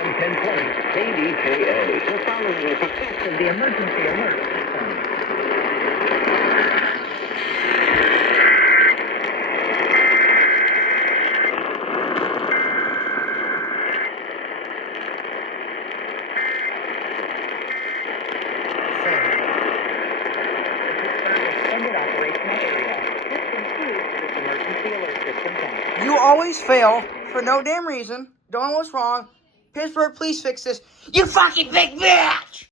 FM 1020 KDKA. We're following a request of the emergency alert system. Extended operational area. This includes this emergency alert system task. You always fail for no damn reason. Don't know what's wrong. Pittsburgh, please fix this. You fucking big bitch!